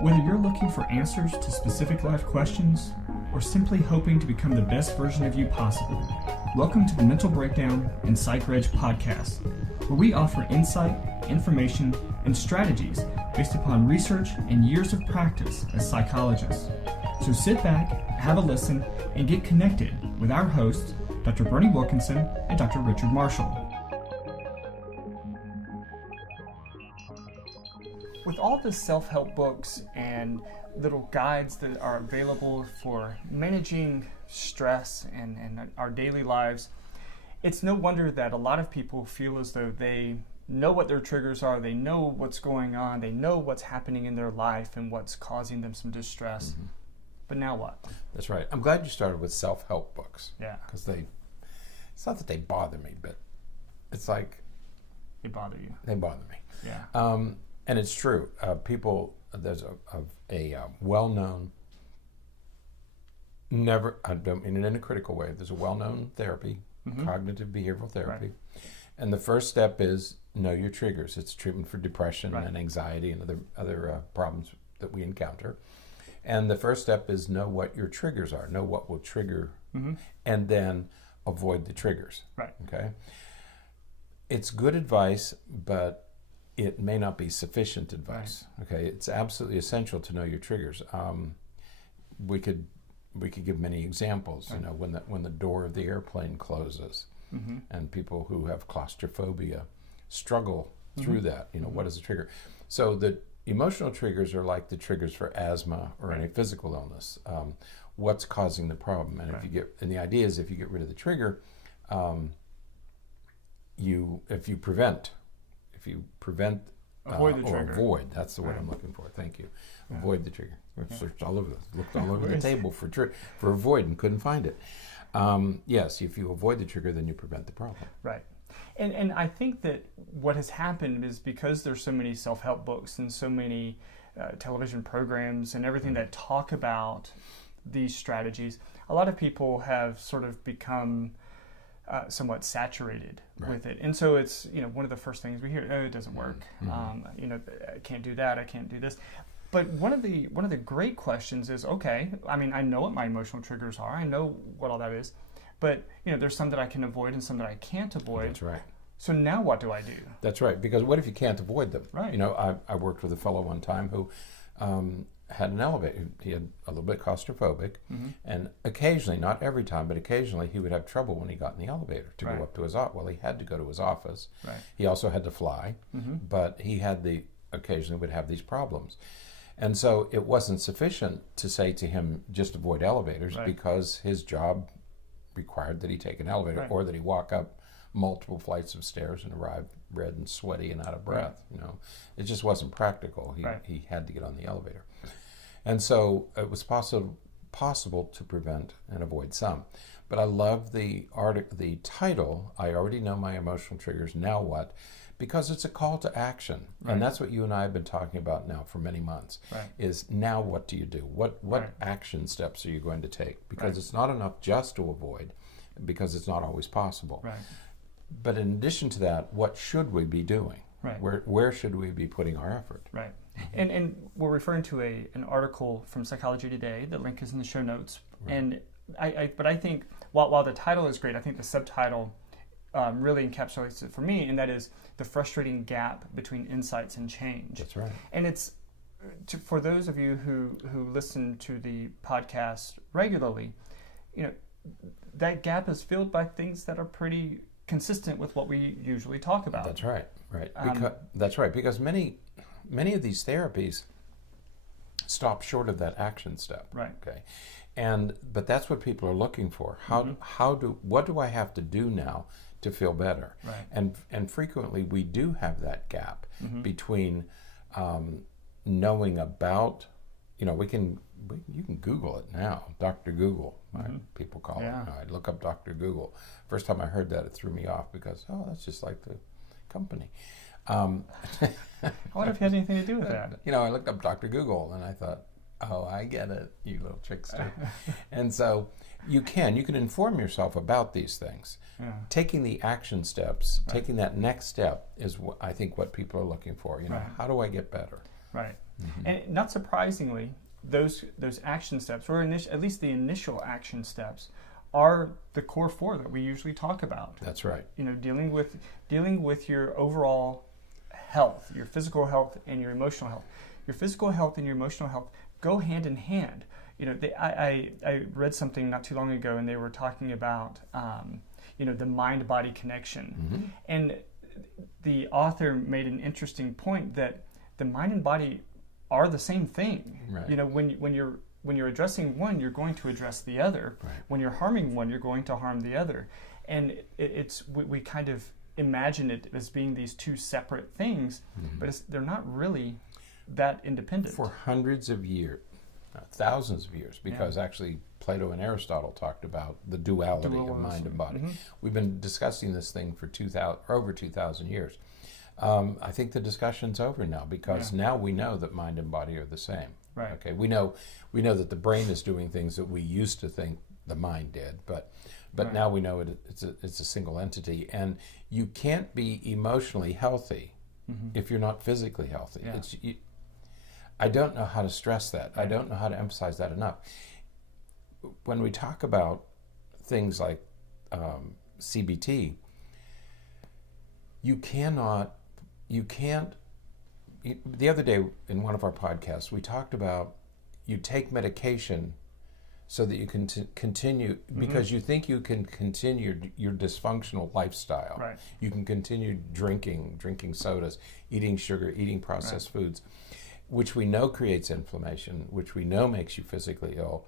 Whether you're looking for answers to specific life questions or simply hoping to become the best version of you possible, welcome to the Mental Breakdown and Psychreg podcast, where we offer insight, information, and strategies based upon research and years of practice as psychologists. So sit back, have a listen, and get connected with our hosts, Dr. Berney Wilkinson and Dr. Richard Marshall. With all the self-help books and little guides that are available for managing stress and our daily lives, it's no wonder that a lot of people feel as though they know what their triggers are, they know what's going on, they know what's happening in their life and what's causing them some distress. Mm-hmm. But now what? That's right. I'm glad you started with self-help books. Yeah. Because it's not that they bother me, but it's like... They bother you. They bother me. Yeah. And it's true. There's a well-known, I don't mean it in a critical way, there's a well-known therapy, mm-hmm. cognitive behavioral therapy. Right. And the first step is know your triggers. It's treatment for depression right. and anxiety and other problems that we encounter. And the first step is know what your triggers are, know what will trigger, mm-hmm. and then avoid the triggers. Right. Okay? It's good advice, but it may not be sufficient advice. Right. Okay, it's absolutely essential to know your triggers. We could give many examples. Right. You know, when the door of the airplane closes, mm-hmm. and people who have claustrophobia struggle mm-hmm. through that. You know, mm-hmm. what is the trigger? So the emotional triggers are like the triggers for asthma or right. any physical illness. What's causing the problem? And right. the idea is if you get rid of the trigger, if you prevent, avoid the trigger. Avoid, that's the word right. I'm looking for. Thank you. Yeah. Avoid the trigger. I've searched all over this, looked all over the table for avoid and couldn't find it. Yes, if you avoid the trigger, then you prevent the problem. Right. And I think that what has happened is because there's so many self-help books and so many television programs and everything mm-hmm. that talk about these strategies, a lot of people have sort of become somewhat saturated right. with it. And so it's, one of the first things we hear, it doesn't work. Mm-hmm. I can't do that, I can't do this. But one of the great questions is, okay, I mean, I know what my emotional triggers are, I know what all that is, but there's some that I can avoid and some that I can't avoid. That's right. So now what do I do? That's right, because what if you can't avoid them? Right. I worked with a fellow one time who had an elevator. He had a little bit claustrophobic, mm-hmm. and occasionally, not every time, but occasionally he would have trouble when he got in the elevator to right. go up to his office. Well, he had to go to his office. Right. He also had to fly, mm-hmm. but he had occasionally would have these problems. And so it wasn't sufficient to say to him, just avoid elevators, right. because his job required that he take an elevator right. or that he walk up multiple flights of stairs and arrive red and sweaty and out of breath. Right. It just wasn't practical. He had to get on the elevator. And so it was possible to prevent and avoid some. But I love the title, I Already Know My Emotional Triggers, Now What? Because it's a call to action. Right. And that's what you and I have been talking about now for many months, right. is now what do you do? What right. action steps are you going to take? Because right. it's not enough just to avoid, because it's not always possible. Right. But in addition to that, what should we be doing? Right. Where should we be putting our effort? Right. And we're referring to an article from Psychology Today. The link is in the show notes. Right. And I think while the title is great, I think the subtitle really encapsulates it for me, and that is the frustrating gap between insights and change. That's right. And it's for those of you who listen to the podcast regularly, that gap is filled by things that are pretty consistent with what we usually talk about. That's right. Right. That's right. Because many of these therapies stop short of that action step. Right. Okay. But that's what people are looking for. Mm-hmm. What do I have to do now to feel better? Right. And frequently we do have that gap mm-hmm. between knowing about, you can Google it now, Dr. Google, mm-hmm. people call yeah. it. I look up Dr. Google. First time I heard that, it threw me off because, that's just like the company. I wonder if it has anything to do with that. I looked up Dr. Google and I thought, I get it, you little trickster. And so you can inform yourself about these things. Yeah. Taking the action steps, right. taking that next step is I think what people are looking for. Right. How do I get better? Right. Mm-hmm. And not surprisingly, those action steps, or at least the initial action steps, are the core four that we usually talk about. That's right. Dealing with your overall health, your physical health and your emotional health. Your physical health and your emotional health go hand in hand. I read something not too long ago, and they were talking about the mind-body connection, and the author made an interesting point that the mind and body are the same thing. Right. When you're addressing one, you're going to address the other. Right. When you're harming one, you're going to harm the other. And we kind of imagine it as being these two separate things, but they're not really that independent. For hundreds of years, thousands of years, because actually Plato and Aristotle talked about the duality of mind and body. We've been discussing this thing for over 2,000 years. I think the discussion's over now, because now we know that mind and body are the same. Right. Okay. We know that the brain is doing things that we used to think the mind did, but now we know it's a single entity, and you can't be emotionally healthy if you're not physically healthy. Yeah. I don't know how to stress that. I don't know how to emphasize that enough. When we talk about things like CBT, the other day in one of our podcasts, we talked about you take medication so that you can continue, because you think you can continue your dysfunctional lifestyle. Right. You can continue drinking sodas, eating sugar, eating processed foods, which we know creates inflammation, which we know makes you physically ill.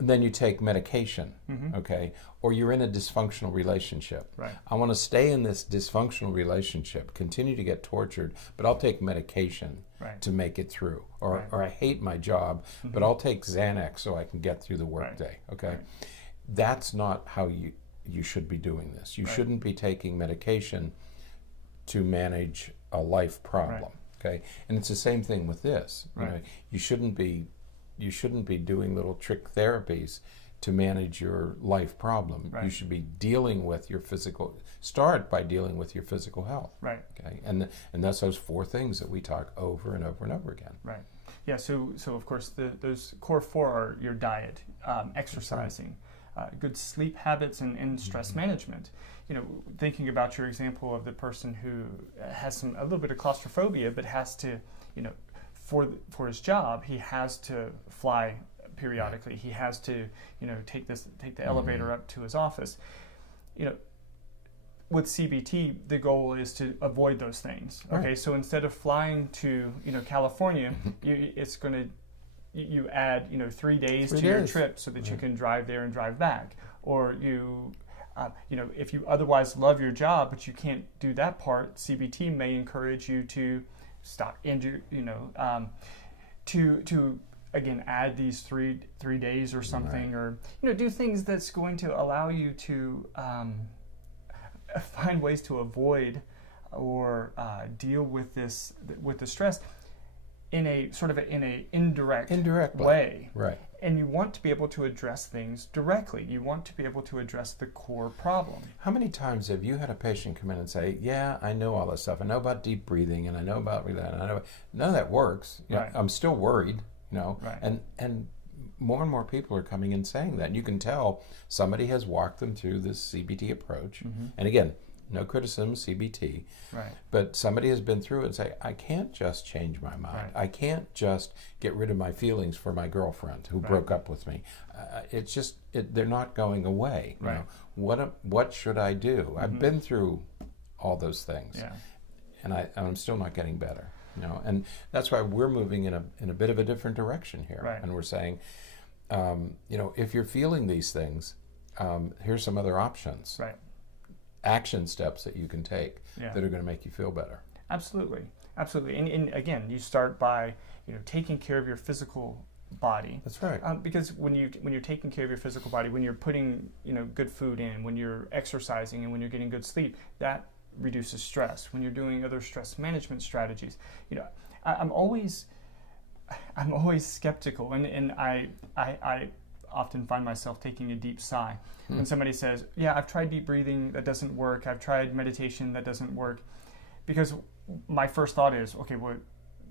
And then you take medication, okay? Or you're in a dysfunctional relationship. Right. I want to stay in this dysfunctional relationship, continue to get tortured, but I'll take medication to make it through. Or I hate my job, but I'll take Xanax so I can get through the workday, okay? Right. That's not how you should be doing this. You shouldn't be taking medication to manage a life problem. Okay, and it's the same thing with this. You shouldn't be doing little trick therapies to manage your life problem. You should be dealing with your physical. Start by dealing with your physical health. Right. Okay, and that's those four things that we talk over and over and over again. Right. Yeah. So of course those core four are your diet, exercising, good sleep habits, and stress management. Thinking about your example of the person who has a little bit of claustrophobia, but has to, for his job, he has to fly periodically. He has to, take the elevator up to his office. With CBT, the goal is to avoid those things. Okay, so instead of flying to, California, you add, 3 days to your trip so that you can drive there and drive back, or if you otherwise love your job but you can't do that part, CBT may encourage you to stop to again add these three days or something, or do things that's going to allow you to find ways to avoid or deal with the stress in a sort of in a indirect way. Right. And you want to be able to address things directly. You want to be able to address the core problem. How many times have you had a patient come in and say, yeah, I know all this stuff. I know about deep breathing, and I know about that, and I know none of that works. I'm still worried, and more and more people are coming in saying that. And you can tell somebody has walked them through this CBT approach. And again, no criticism of CBT, but somebody has been through it and say, I can't just change my mind. I can't just get rid of my feelings for my girlfriend who broke up with me. It's just, they're not going away. What should I do? I've been through all those things, and I'm still not getting better. And that's why we're moving in a bit of a different direction here. And we're saying, if you're feeling these things, here's some other options. Action steps that you can take that are going to make you feel better. Absolutely. And again, you start by taking care of your physical body. That's right. Because when you're taking care of your physical body, when you're putting good food in, when you're exercising, and when you're getting good sleep, that reduces stress. When you're doing other stress management strategies, I'm always skeptical, and I often find myself taking a deep sigh when somebody says, yeah, I've tried deep breathing, that doesn't work. I've tried meditation, that doesn't work. Because my first thought is, okay, well,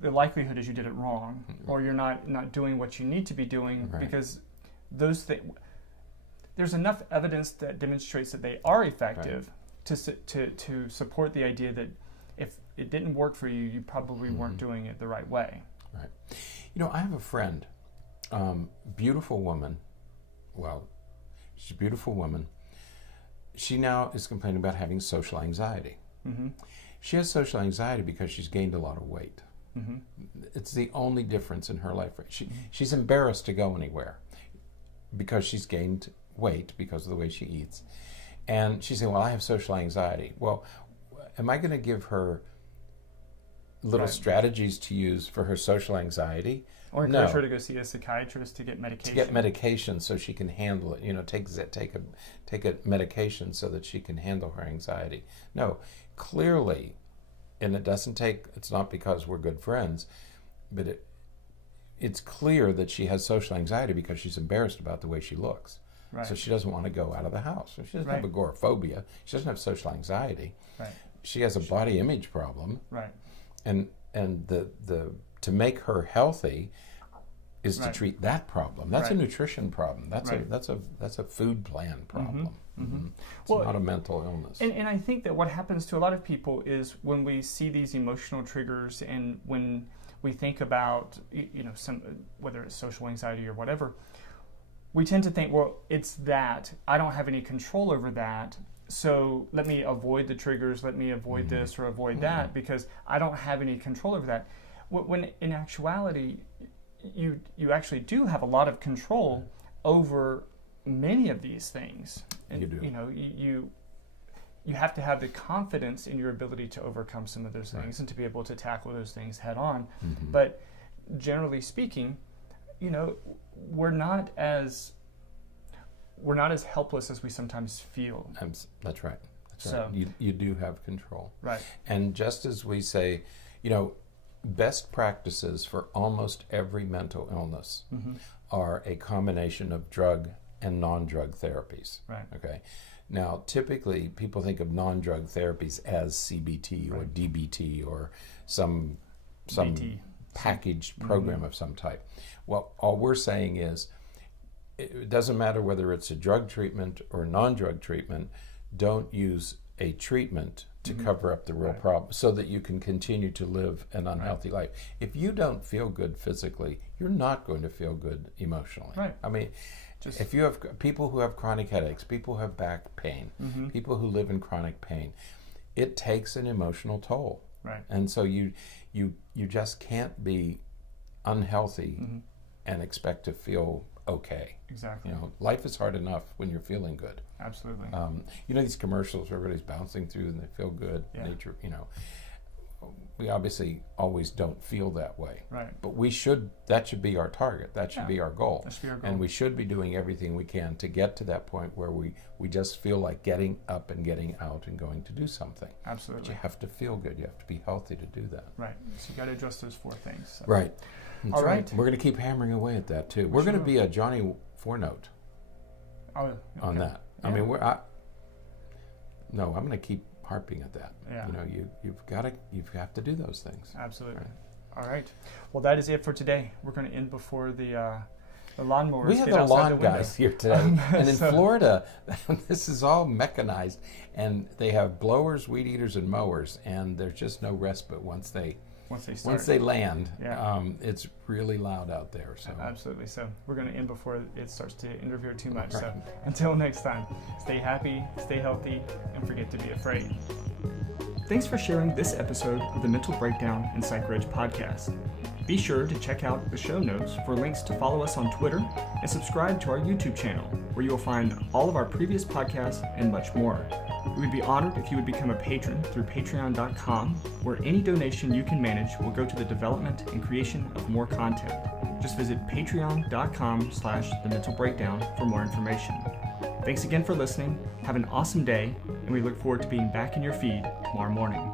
the likelihood is you did it wrong, or you're not doing what you need to be doing, because those things, there's enough evidence that demonstrates that they are effective to support the idea that if it didn't work for you, you probably weren't doing it the right way. Right. You know, I have a friend, beautiful woman. Well, she's a beautiful woman. She now is complaining about having social anxiety. She has social anxiety because she's gained a lot of weight. It's the only difference in her life. She's embarrassed to go anywhere because she's gained weight because of the way she eats. And she's saying, well, I have social anxiety. Well, am I going to give her little strategies to use for her social anxiety? Or encourage her to go see a psychiatrist to get medication. To get medication so she can handle it. You know, take a medication so that she can handle her anxiety. No, clearly, and it's not because we're good friends, but it's clear that she has social anxiety because she's embarrassed about the way she looks. So she doesn't want to go out of the house. So she doesn't have agoraphobia. She doesn't have social anxiety. She has a body image problem. And to make her healthy is to treat that problem. That's a nutrition problem. That's a food plan problem. It's not a mental illness. And I think that what happens to a lot of people is when we see these emotional triggers, and when we think about whether it's social anxiety or whatever, we tend to think, well, it's that. I don't have any control over that. So let me avoid the triggers, let me avoid this or avoid that, because I don't have any control over that. When in actuality, you actually do have a lot of control over many of these things. And, you do. You have to have the confidence in your ability to overcome some of those things and to be able to tackle those things head on. But generally speaking, we're not as helpless as we sometimes feel. That's right. So you do have control. Right. And just as we say, best practices for almost every mental illness are a combination of drug and non-drug therapies. Okay. Now, typically, people think of non-drug therapies as CBT or DBT or some BT. Packaged program of some type. Well, all we're saying is, it doesn't matter whether it's a drug treatment or non-drug treatment, don't use a treatment to cover up the real problem so that you can continue to live an unhealthy life. If you don't feel good physically, you're not going to feel good emotionally. I mean, if you have people who have chronic headaches, people who have back pain, people who live in chronic pain, it takes an emotional toll. And so you just can't be unhealthy and expect to feel okay. Exactly. Life is hard enough when you're feeling good. Absolutely. These commercials where everybody's bouncing through and they feel good. Nature, we obviously always don't feel that way. But that should be our target. That should be our goal. That should be our goal. And we should be doing everything we can to get to that point where we just feel like getting up and getting out and going to do something. Absolutely. But you have to feel good. You have to be healthy to do that. So you got to address those 4 things. So. That's all right. We're going to keep hammering away at that too. We're going to be a Johnny Four-Note on that. I mean, I'm going to keep harping at that. You have to do those things. Absolutely. All right. Well, that is it for today. We're going to end before the lawnmowers. We have the lawn guys here today, and in Florida, this is all mechanized, and they have blowers, weed eaters, and mowers, and there's just no respite once they land. It's really loud out there. So absolutely. So we're going to end before it starts to interfere too much. So until next time, stay happy, stay healthy, and forget to be afraid. Thanks for sharing this episode of the Mental Breakdown and Psychreg podcast. Be sure to check out the show notes for links to follow us on Twitter and subscribe to our YouTube channel, where you will find all of our previous podcasts and much more. We would be honored if you would become a patron through patreon.com, where any donation you can manage will go to the development and creation of more content. Just visit patreon.com/thementalbreakdown for more information. Thanks again for listening. Have an awesome day, and we look forward to being back in your feed tomorrow morning.